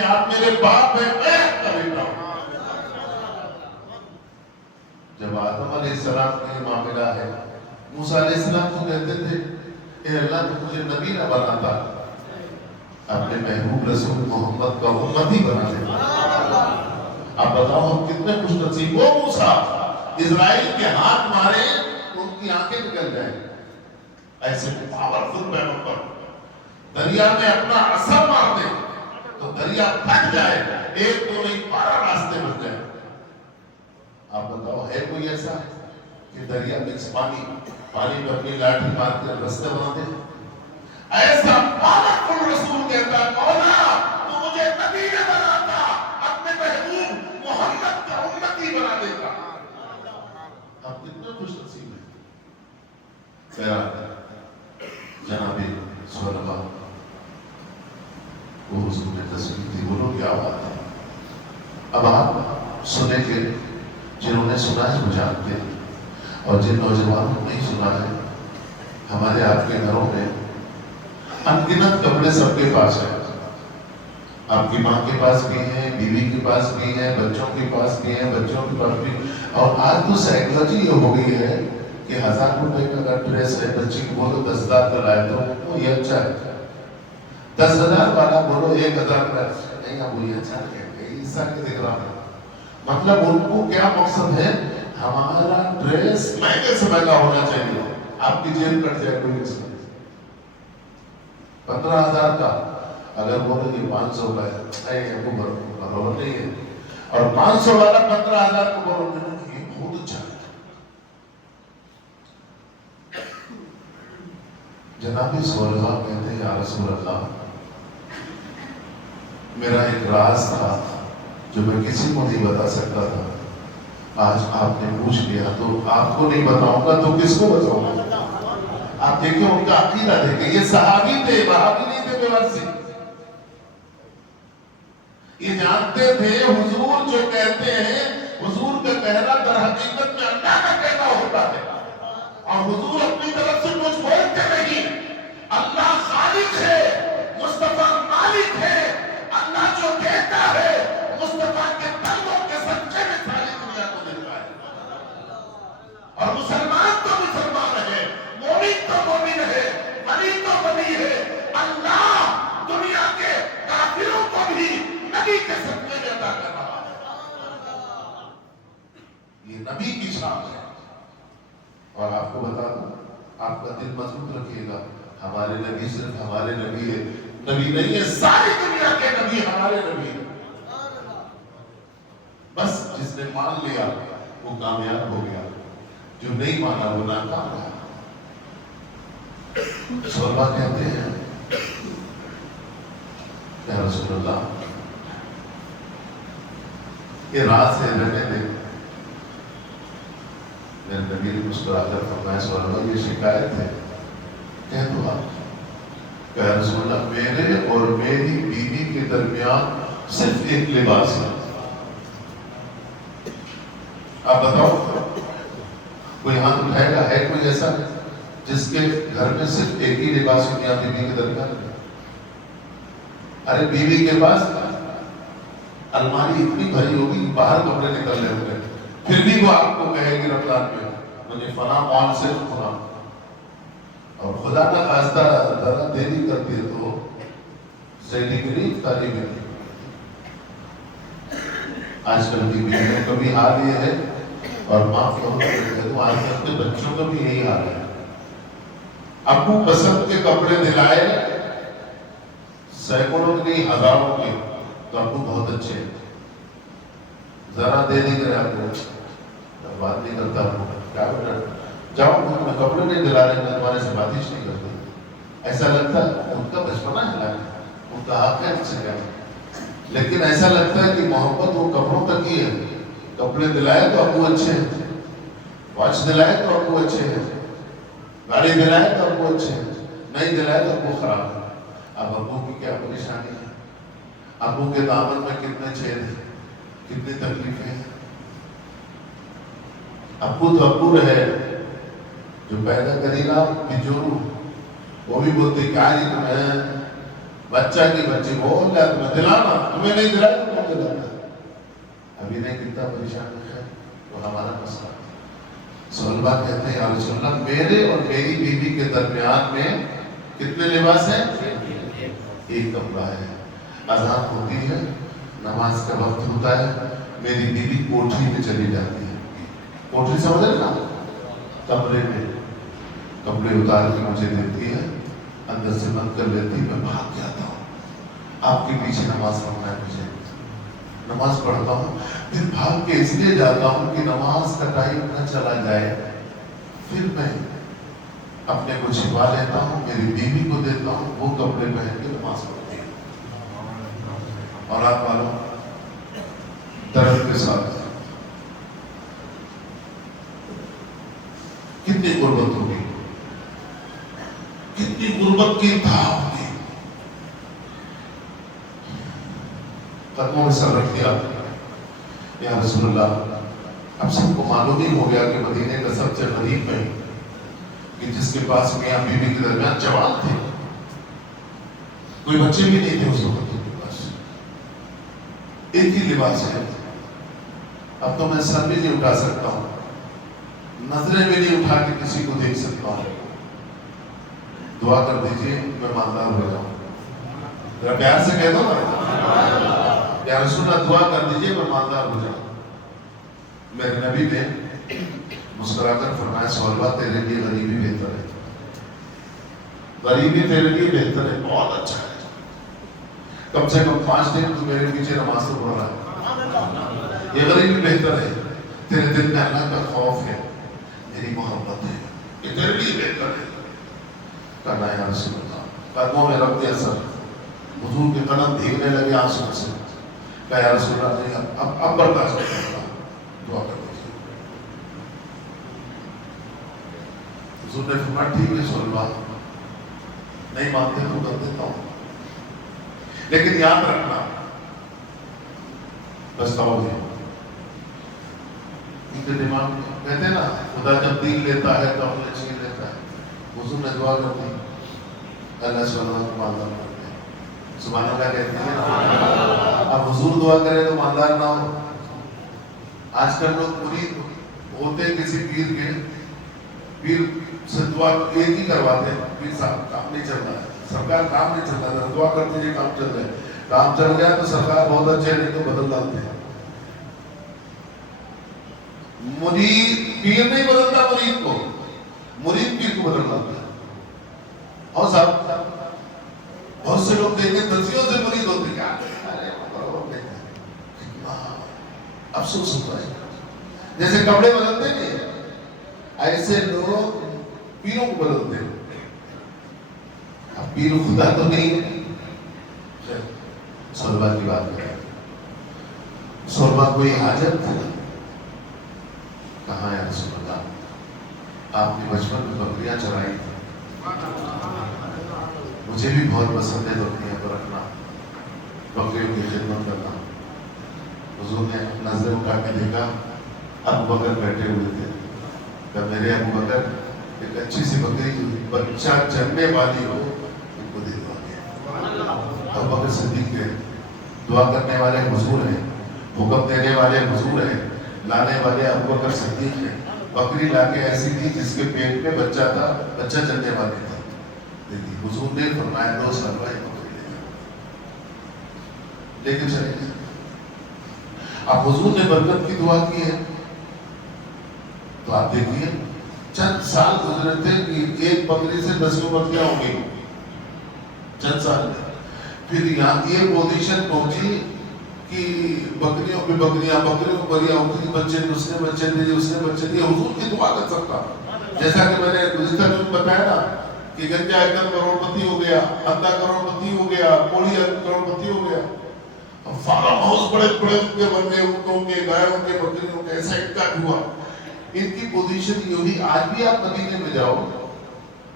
کہتے ہیں آپ میرے باپ ہیں، میں آپ کا بیٹا ہوں۔ جب آدم علیہ السلام کا یہ معاملہ ہے، موسیٰ علیہ السلام تو کہتے تھے اے اللہ تو مجھے نبی نہ بناتا، اپنے محبوب رسول محمد کا امتی بنا دیتا۔ اب بتاؤ ہم کتنے خوش نصیب۔ وہ موسیٰ اسرائیل کے ہاتھ مارے تو ان کی آنکھیں نکل جائیں، ایسے پاورفل پیغمبر دریا میں اپنا عصا مار دے تو دریا پھٹ جائے، ایک تو نہیں 12 راستے بن جائے۔ آپ بتاؤ ہے کوئی ایسا کہ دریا میں پانی میں اپنی لاٹھی مار کر راستے بنا دے؟ ایسا پاورفل رسول کہتا ہے مولا تو مجھے نبی نہ بناتا، اپنے محبوب محمد کا امتی بنا دیتا۔ آپ کتنے خوش نصیب ہیں۔ جناب صحابہ وہ حضور نے تصویر دی، بولو کیا بات ہے۔ اب آپ سنیں گے، جنہوں نے سنا ہے وہ جانتے ہیں، اور جن نوجوانوں نے نہیں سنا ہے، ہمارے آپ کے گھروں میں انگنت کپڑے سب کے پاس ہیں۔ آپ کی ماں کے پاس بھی ہیں، بیوی کے پاس بھی ہیں، بچوں کے پاس بھی ہیں، بچوں کے پاس بھی، اور آج تو سائیکالوجی یہ ہو گئی ہے کہ 1000 روپے کا اگر ڈریس ہے، بچی کو بولو 10,000 کا لائے تو وہ یہ اچھا ہے، 10,000 والا بولو 1,000 کا نہیں، اب یہ اچھا نہیں ہے، اس طرح کے دیکھ رہا ہے۔ مطلب ان کو کیا مقصد ہے، ہمارا ڈریس مہنگے سے مہنگا ہونا چاہیے، آپ کی جیب کٹ جائے کوئی اس میں۔ 15,000 کا اگر بولو یہ 500 کا ہے، برابر نہیں ہے، اور 500 والا 15,000 کو بولو یہ بہت اچھا ہے۔ جناب صحابہ کہتے ہیں یا رسول اللہ میرا ایک راز تھا جو میں کسی کو نہیں بتا سکتا تھا، آج آپ نے پوچھ لیا تو آپ کو نہیں بتاؤں گا تو کس کو بتاؤں گا؟ آپ دیکھیں ان کا عقیدہ دیکھیں، یہ صحابی تھے، وہابی نہیں تھے بےورسی۔ یہ جانتے تھے حضور جو کہتے ہیں، حضور کا کہنا در حقیقت میں اللہ کا کہنا ہوتا ہے، اور حضور اپنی طرف سے کچھ بولتے نہیں۔ اللہ خالق ہے، مصطفیٰ مالک ہے، اللہ جو کہتا ہے مصطفیٰ کے قلبوں کے سچے میں ساری دنیا کو دیتا ہے۔ اور مسلمان تو مسلمان ہے، مومن تو مومن ہے، ولی تو ولی ہے۔ اللہ دنیا کے کافروں کو بھی نبی کے صدقے میں عطا کر رہا ہے۔ یہ نبی کی شان ہے۔ اور آپ کو بتا دوں، آپ کا دل مضبوط رکھیے گا، ہمارے نبی صرف ہمارے نبی ہے، نبی نہیں ہے، ساری دنیا کے نبی ہمارے نبی ہیں۔ بس جس نے مان لیا وہ کامیاب ہو گیا، جو نہیں مانا وہ ناکام رہا۔ صحابہ کہتے ہیں یا رسول اللہ یہ راز ہے، رہنے دے۔ میرے نبی نے مسکرا کر فرمایا صحابہ یہ شکایت ہے، کہہ دو آپ۔ کہ رسول اللہ میرے اور میری بیوی کے درمیان صرف ایک لباس ہے، آپ بتاؤ کوئی ہاتھ اٹھائے گا، ہے کوئی ایسا جس کے گھر میں صرف ایک ہی لباس ہوتی ہے بیوی کے درمیان؟ ارے بیوی کے پاس الماری اتنی بھری ہوگی باہر کپڑے نکلنے ہوتے ہیں، پھر بھی وہ آپ کو کہے گی رمضان میں مجھے فلاں مال سے کھلا، اور خدا کا خواستہ ذرا دیری کرتی ہے تو سیٹنگ تعلیم ہے۔ آج کل کی بیویوں کا بھی حال یہ ہے، اور معاف کرو آج کل کے بچوں کا بھی یہی حال ہے۔ ابو پسند کے کپڑے دلائے سینکڑوں کے نہیں ہزاروں کے، تو ابو بہت اچھے ہیں، ذرا دے نہیں کرے آپ کو، بات نہیں کرتا ابو، کیا بیٹا جاؤ میں کپڑے نہیں دلا رہے، میں تمہارے سے بات ہی نہیں کرتی۔ ایسا لگتا ہے ان کا بچپنا ہے، ان کا حق ہے ان سے کیا، لیکن ایسا لگتا ہے کہ محبت وہ کپڑوں تک ہی ہے۔ کپڑے دلائے تو ابو اچھے ہیں، واچ دلائے تو ابو اچھے ہیں، گاڑی دلائے تو ابو اچھے ہیں، نہیں دلائے تو ابو خراب ہے۔ اب ابو کی کیا پریشانی ہے، ابو کے دامن میں کتنے چھید ہیں، کتنی تکلیفیں ہیں۔ ابو تو ابو رہے، جو پیدا کری گا بجورو، وہ بھی بولتے کیا ہی تم ہے، بچہ کی بچی بول رہا تمہیں دلانا، تمہیں نہیں دلایا تو کون دلانا؟ ابھی نہیں کتنا پریشان ہے تو ہمارا مسئلہ۔ صحابہ کہتے ہیں یا رسول اللہ میرے اور میری بیوی کے درمیان میں کتنے لباس ہیں؟ ایک کپڑا ہے۔ اذان ہوتی ہے، نماز کا وقت ہوتا ہے، میری بیوی کوٹری میں چلی جاتی ہے۔ کوٹری سمجھ رہے نا؟ کمرے میں کپڑے اتار کے مجھے دیتی ہے، اندر سے بند کر لیتی، میں بھاگ کے آتا ہوں، آپ کے پیچھے نماز پڑھنا ہے مجھے، نماز پڑھتا ہوں، پھر بھاگ کے اس لیے جاتا ہوں کہ نماز کا ٹائم نہ چلا جائے، پھر میں اپنے کو چھپا لیتا ہوں، میری بیوی کو دیتا ہوں، وہ کپڑے پہن کے نماز پڑھتی ہے۔ اور آپ معلوم درد کے ساتھ کتنی غربت ہوگی، کتنی غربت کی انتہا ہوگی۔ قدموں میں سر رکھ دیا، یا رسول اللہ اب سب کو معلوم ہی ہو گیا کہ مدینے کا سب سے غریب میں کہ جس کے پاس میاں بیوی کے درمیان جوان تھے، کوئی بچے بھی نہیں تھے اس وقت کے پاس، ایک ہی لباس ہے، اب تو میں سر بھی نہیں اٹھا سکتا ہوں، نظریں بھی نہیں اٹھا کے کسی کو دیکھ سکتا ہوں، دعا کر دیجئے میں مالدار ہو جاؤں۔ ذرا پیار سے کہہ دو نا، یا رسول اللہ دعا کر دیجئے میں مالدار ہو جاؤں۔ میرے نبی نے مسکرا کر فرمایا صحابہ تیرے لیے غریبی بہتر ہے، غریبی تیرے لیے بہتر ہے، بہت اچھا ہے، کم سے کم 5 دن تو میرے پیچھے نماز تو پڑھ رہا ہے، یہ غریبی بہتر ہے، تیرے دل میں اللہ کا خوف ہے، میری محبت ہے، یہ تیرے لیے بہتر ہے۔ کہنا یا رسول اللہ، قدموں میں رکھ دیا سر، حضور کے قدم بھیگنے لگے آنسو سے، کہا یا رسول اللہ نہیں اب برداشت نہیں کرتا، دعا کر دیجیے۔ حضور نے فرمایا ٹھیک ہے صحابہ، نہیں مانتے تو کر دیتا ہوں، لیکن یاد رکھنا بس توجہ، ان کے دماغ میں کہتے ہیں نا خدا جب دین لیتا ہے تو اپنے چھین لیتا ہے۔ حضور نے دعا کر دی، اللہ سبحانہ کو مالدار کرتے ہیں، سبحان اللہ کہتے ہیں۔ اب حضور دعا کرے تو مالدار نہ ہو، آج کل لوگ مرید ہوتے ہیں کسی پیر کے، پیر سے دعا ایک ہی کرواتے ہیں، پیر صاحب کام نہیں چل رہا ہے، سرکار کام نہیں چل رہا ہے، دعا کر دیجیے کام چل رہا ہے، کام چل گیا تو سرکار بہت اچھے نہیں تو بدل ڈالتے ہیں۔ مرید پیر نہیں بدلتا مرید کو، مرید پیر کو بدل ڈالتا ہے۔ اور صاحب بہت سے لوگ دیکھیں دسیوں سے مرید ہوتے ہیں، افسوس ہوتا ہے، جیسے کپڑے بدلتے نہیں ایسے لوگ پیروں کو بدلتے ہیں۔ اب پیر خدا تو نہیں ہے۔ صحابہ کی بات کریں، صحابہ کوئی حاجت کہاں یا رسول اللہ آپ نے بچپن میں بکریاں چرائی تھی، مجھے بھی بہت پسند ہے بکریاں کو رکھنا، بکریوں کی خدمت کرنا۔ حضور نے نظریں اٹھا کے دیکھا، ابو بکر بیٹھے ہوئے تھے، کہ میرے ابو بکر ایک اچھی سی بکری جو بچہ جننے والی ہو ان کو دے دو آگے۔ ابو بکر صدیق کے دعا کرنے والے حضور ہیں، حکم دینے والے حضور ہیں، لانے والے ابو بکر صدیق ہیں۔ بکری لا کے ایسی تھی جس کے پیٹ میں بچہ تھا، بچہ جننے والی تھا، دیکھیے حضور نے فرمایا 2 سال بعد بکری لے کے چلے گئے۔ اب حضور نے برکت کی دعا کی ہے تو آپ دیکھیے چند سال گزرے تھے کہ ایک بکری سے 10 بکریاں ہو گئی، چند سال میں پھر یہاں یہ پوزیشن پہنچی کہ بکریوں پہ بکریاں اٹھی، بچے اس نے بچے دیے، اس نے بچے دیے۔ حضور کی دعا کر سکتا، جیسا کہ میں نے گزشتہ میں بتایا نا کہ گنجا ایکر کروڑپتی ہو گیا، اندھا کروڑپتی ہو گیا، کوڑی کروڑپتی ہو گیا، فارم ہاؤس بڑے بڑے کے بننے، اونٹوں کے، گایوں کے، بکریوں کے، ایسا اکٹھا ہوا۔ ان کی پوزیشن یوں ہی آج بھی آپ مدینے میں جاؤ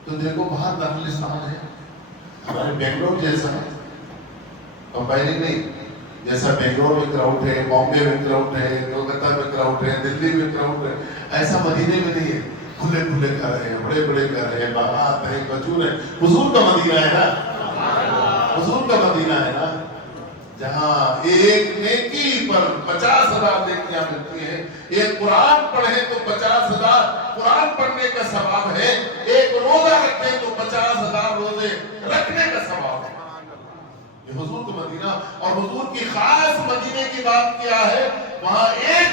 تو دیکھو باہر نخلستان ہے، ہمارے بنگلور جیسا ہے، کمپائرنگ نہیں، جیسا بنگلور میں کراؤڈ ہے، بامبے میں کراؤڈ ہے، کولکتہ میں کراؤڈ ہے، دلی میں کراؤڈ ہے، ایسا مدینے میں نہیں ہے۔ کھلے کھلے گھر ہیں، بڑے بڑے گھر ہیں، باغات ہیں، کھجور ہے، حضور کا مدینہ ہے نا۔ حضور کا مدینہ ہے نا، جہاں ایک نیکی پر 50,000 نیکیاں ملتی ہیں. ایک قرآن پڑھیں تو 50,000 قرآن پڑھنے کا ثواب ہے. ایک روزہ رکھیں تو 50,000 روزے رکھنے کا ثواب ہے. یہ حضور کا مدینہ. اور حضور کی خاص مدینے کی بات کیا ہے، وہاں ایک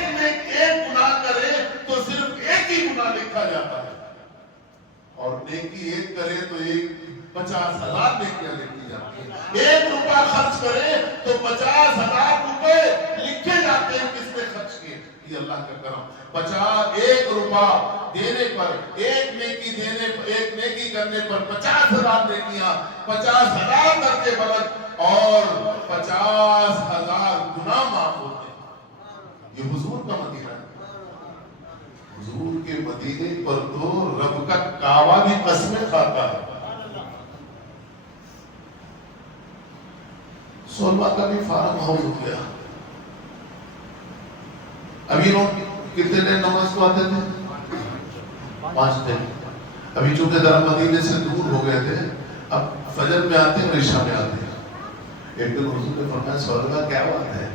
گناہ کرے تو صرف ایک ہی گناہ لکھا جاتا ہے، اور نیکی ایک کرے تو 50,000 نیکیاں لکھی جاتی ہیں. 1 روپیہ خرچ کرے تو 50,000 روپے لکھے جاتے ہیں کس نے خرچ کیے. یہ اللہ کا کرم. 1 روپیہ دینے پر، ایک نیکی کرنے پر 50,000 نیکیاں، 50,000 درجے بلند اور 50,000 گناہ معاف ہوتے ہیں. یہ حضور کا مدینہ ہے. حضور کے مدینے پر تو رب کا کعبہ بھی قسمیں کھاتا ہے. سولما کا بھی فارم ہاؤس ہو گیا. ابھی لوگ کتنے دن نماز کو آتے تھے؟ 5 دن. ابھی چونکہ ذرا مدینے سے دور ہو گئے تھے، اب فجر میں آتے ہیں اور عشاء میں آتے ہیں. ایک دن حضور نے فرمایا سولما کیا بات ہے،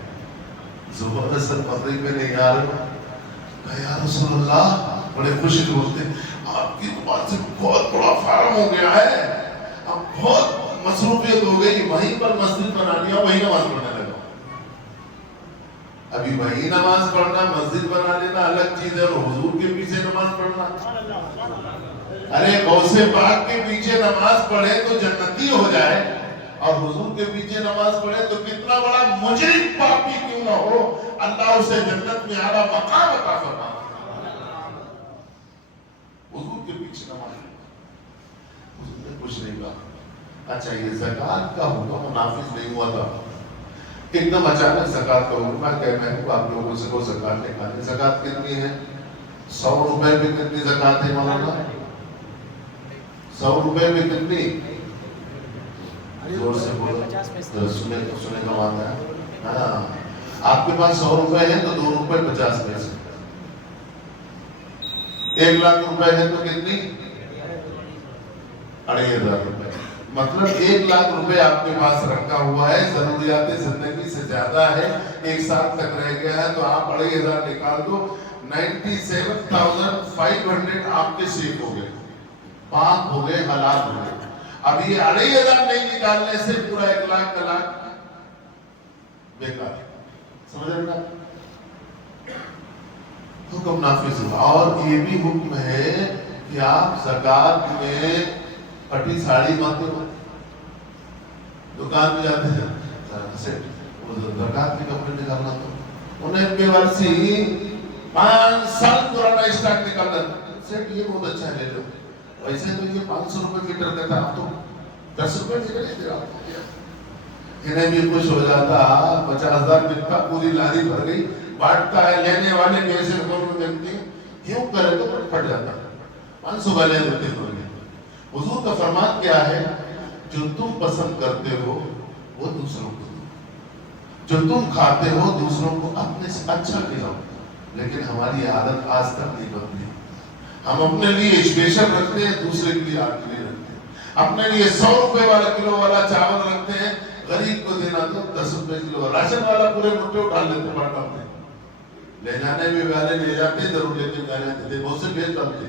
ظہر اثر مغرب میں نہیں آ رہا؟ یا رسول اللہ، بڑے خوشی سے بولتے ہیں آپ کی بات سے بہت بڑا فارم ہو گیا ہے، اب بہت مصروفیت ہو گئی، وہیں پر مسجد بنا لیا، وہیں نماز پڑھنے لگا. ابھی وہیں نماز پڑھنا، مسجد بنا لینا الگ چیز ہے، اور حضور کے پیچھے نماز پڑھنا. ارے غوث پاک کے پیچھے نماز پڑھے تو جنتی ہو جائے، اور حضور کے پیچھے نماز پڑھے تو کتنا بڑا مجرم پاپی کیوں نہ ہو، اللہ اسے جنت میں اعلیٰ مقام عطا فرمائے. حضور کے پیچھے نماز حضور نے کچھ نہیں کہا. اچھا یہ زکوٰۃ کا حکم نافذ نہیں ہوا تھا، ایک دم اچانک زکوٰۃ کا حکم کہ میں آپ لوگوں سے کو زکوٰۃ نکالیں. زکوٰۃ کتنی ہے؟ 100 روپے میں کتنی زکوٰۃ ہے مولانا؟ 100 روپے میں کتنی؟ زور سے بولو، سنے کا ماننا ہے. ہاں، آپ کے پاس 100 روپے ہیں تو 2 روپے 50 پیسے. 1 لاکھ روپے ہے تو کتنی؟ 2,500 روپے. مطلب 1 لاکھ روپے آپ کے پاس رکھا ہوا ہے، ضروریات زندگی سے زیادہ ہے، 1 سال تک رہ گیا ہے، تو آپ 2,500 نکال دو. 97,500 آپ کے سیف ہو گئے، پاک ہو گئے، حلال ہو گئے. اب یہ 2,500 نہیں نکالنے سے پورا 1 لاکھ کا لاکھ بیکار. سمجھ رہے ہیں؟ حکم نافذ ہوا. اور یہ بھی حکم ہے کہ آپ زکوٰۃ میں پٹی ساڑی مت دو. دکان میں جاتے ہیں زکوٰۃ کے کپڑے نکالنا، تو انہیں بے ورسی 5 سال پرانا اسٹاک نکالنا. سیٹ یہ بہت اچھا ہے، لے لو. ویسے تو یہ 500 روپے لیٹر دیتا، آپ تو 10 روپے نکلے دے رہا. انہیں بھی خوش ہو جاتا، 50,000 بکتا، پوری لاری بھر گئی، بانٹتا ہے. لینے والے پیسے کو دیکھتے ہیں، کیوں کرے تو پھٹ جاتا ہے. 500 والے دیتے ہوئے. حضور کا فرمان کیا ہے؟ جو تم پسند کرتے ہو وہ دوسروں کو دو، جو تم کھاتے ہو دوسروں کو اپنے سے اچھا کھلاؤ. لیکن ہماری عادت آج تک نہیں بدلی. ہم اپنے لیے اسپیشل رکھتے ہیں، دوسرے کے لیے آگ کے لیے رکھتے ہیں. اپنے لیے 100 روپے والا کلو والا چاول رکھتے ہیں، غریب کو دینا تو 10 روپے کلو. راشن والا پورے موٹے اٹھا لیتے، بڑھ ڈالتے، لے جانے بھی والے لے جاتے، ضرور لے کے گانے دیتے، بہت سے بھیج ڈالتے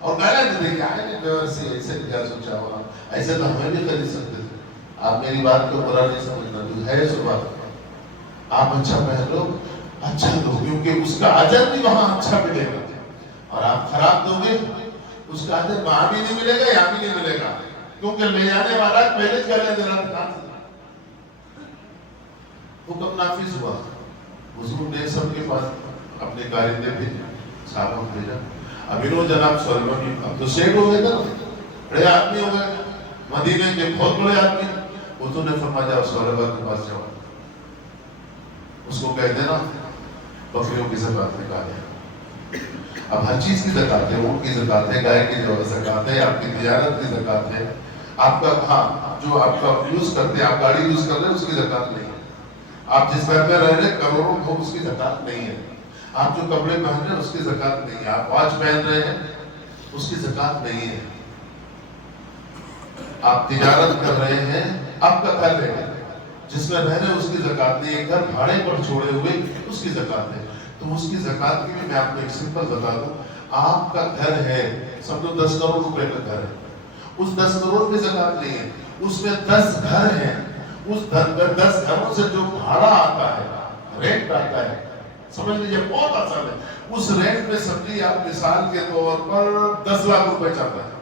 اور گانے دیتے. کیا ہے نہیں ایسے کیا سوچا ہوگا، ایسے تو ہمیں بھی خرید سکتے تھے. آپ میری بات کو برا نہیں سمجھنا، تو ہے سو بات. آپ اچھا پہن لو، اچھا دو، کیونکہ اس کا اجر بھی وہاں اچھا ملے گا. اور آپ خراب دو گے اس کا اجر وہاں بھی نہیں ملے گا، یہاں بھی نہیں ملے گا، کیونکہ لے جانے والا پہلے کرنے دے رہا تھا. حکم نافذ ہوا. حضور نے سب کے پاس اپنے کارندے بھیجے، صحابہ بھیجا. ابھی لوگ جناب سولما بھی اب تو سیٹ ہو گئے نا، بڑے آدمی ہو گئے، مدینے کے بہت بڑے آدمی. حضور نے فرمایا سولما کے پاس جاؤ، اس کو کہہ دینا بکریوں کی زکوٰۃ نکالے. اب ہر چیز کی زکوٰۃ ہے، اونٹ کی زکوٰۃ ہے، گائے کی زکوٰۃ ہے، آپ کی تجارت کی زکوٰۃ ہے. آپ کا ہاں جو آپ کا یوز کرتے ہیں، آپ گاڑی یوز کر رہے ہیں، اس کی زکوٰۃ نہیں ہے. آپ جس گھر میں رہ رہے کروڑوں ہو، اس کی زکوٰۃ نہیں ہے. آپ جو کپڑے پہن رہے ہیں اس کی زکوٰۃ نہیں ہے. آپ واچ پہن رہے ہیں اس کی زکوٰۃ نہیں ہے. آپ تجارت کر رہے ہیں آپ کا گھر ہے جس میں رہ رہے اس کی زکات نہیں، ایک گھر بھاڑے پر چھوڑے ہوئے اس کی زکات ہے، تو اس کی زکات کی بھی میں آپ کو ایک سمپل بتا دوں. آپ کا گھر ہے، سمجھو 10 کروڑ روپے کا گھر ہے، اس 10 کروڑ میں زکات نہیں ہے، اس میں 10 گھر ہیں، اس 10 گھروں سے جو بھاڑا آتا ہے، رینٹ آتا ہے، سمجھ لیجیے بہت آسان ہے، اس رینٹ میں سمجھیے آپ مثال کے طور پر 10 لاکھ روپے چاہتا ہے،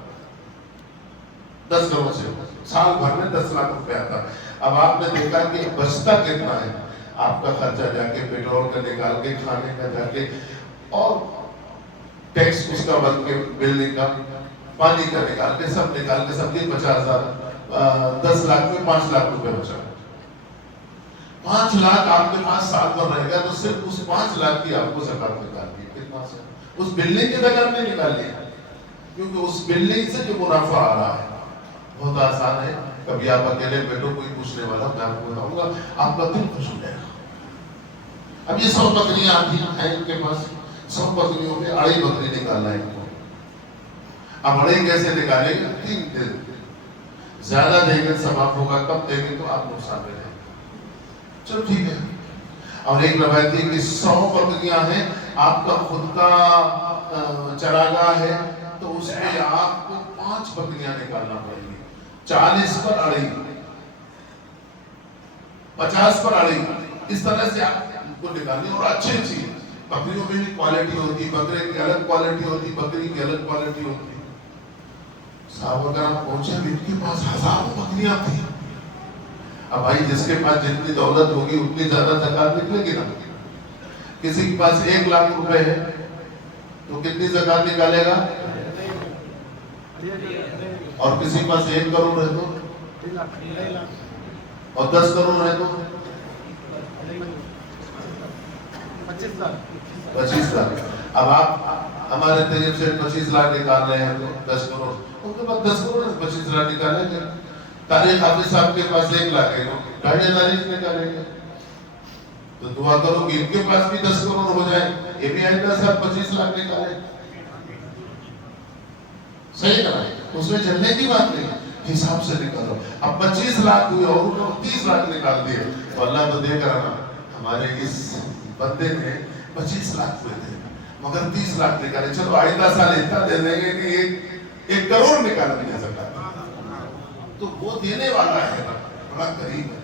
10 کروڑ سے سال بھر میں 10 لاکھ روپے آتا ہے. اب آپ نے دیکھا کہ بچتا کتنا ہے، آپ کا خرچہ جا کے پیٹرول کا نکال کے، کھانے کا جا کے، اور ٹیکس اس کا بن کے، بلڈنگ کا، پانی کا نکال کے، سب نکال کے، سب کی 50,000، 10 لاکھ میں 5 لاکھ روپے بچا. 5 لاکھ آپ کے پاس سال بھر رہے گا تو صرف اس 5 لاکھ کی آپ کو زکات نکالنی ہے. کتنا سے اس بلڈنگ کی زکات نہیں نکالنی ہے، کیونکہ اس بلڈنگ سے جو منافع آ رہا ہے. بہت آسان ہے، کبھی آپ اکیلے بیٹھو، کوئی پوچھنے والا، میں آپ کو بتاؤں گا، آپ کا دل خوش ہو جائے گا. اب یہ 100 بکریاں آتی ہیں ان کے پاس، 100 بکریوں میں 2.5 بکری نکالنا ہے ان کو. اب 2.5 کیسے نکالیں گے؟ 3 دن زیادہ دیں گے ثواب ہوگا، کم دیں گے تو آپ نقصان میں رہیں گے. چلو ٹھیک ہے. اور ایک روایت ہے کہ 100 بکریاں ہیں، آپ کا خود کا چراگاہ ہے، تو اس میں آپ کو 5 بکریاں نکالنا پڑیں گی. 40 پر 2.5، 50 پر 2.5، اس طرح سے آپ کو نکالنی. اور اچھی اچھی بکریوں میں بھی کوالٹی ہوتی، بکرے کی الگ کوالٹی ہوتی، بکری کی الگ کوالٹی ہوتی. صحابہ کرام پہنچے، ان کے پاس ہزاروں بکریاں تھیں. اب بھائی جس کے پاس جتنی دولت ہوگی اتنی زیادہ زکات نکلے گی نا. کسی کے پاس 1 لاکھ روپے ہے تو کتنی زکات نکالے گا؟ اور کسی کے پاس 1 کروڑ ہے تو، اور 10 کروڑ ہے تو 25 لاکھ. اب آپ ہمارے طریق سے 25 لاکھ نکال رہے ہیں تو 10 کروڑ، ان کے پاس 10 کروڑ ہے، 25 لاکھ نکالیں گے. طارق حافظ صاحب کے پاس 1 لاکھ ہے، 2,500 نکالیں گے. تو دعا کرو کہ ان کے پاس بھی 10 کروڑ ہو جائے، یہ بھی آئندہ صاحب 25 لاکھ نکالیں. صحیح کرائے، اس میں چلنے کی بات نہیں، حساب سے نکالو. اب 25 لاکھ ہوئے اور انہوں نے 30 لاکھ نکال دیے، تو اللہ تو دیکھ رہا نا. ہمارے اس بندے نے 25 لاکھ ہوئے تھے مگر 30 لاکھ نکالے. چلو آئندہ سال اتنا دے دیں گے کہ 1 کروڑ نکال دیا زکات. تو وہ دینے والا ہے نا، بڑا قریب ہے.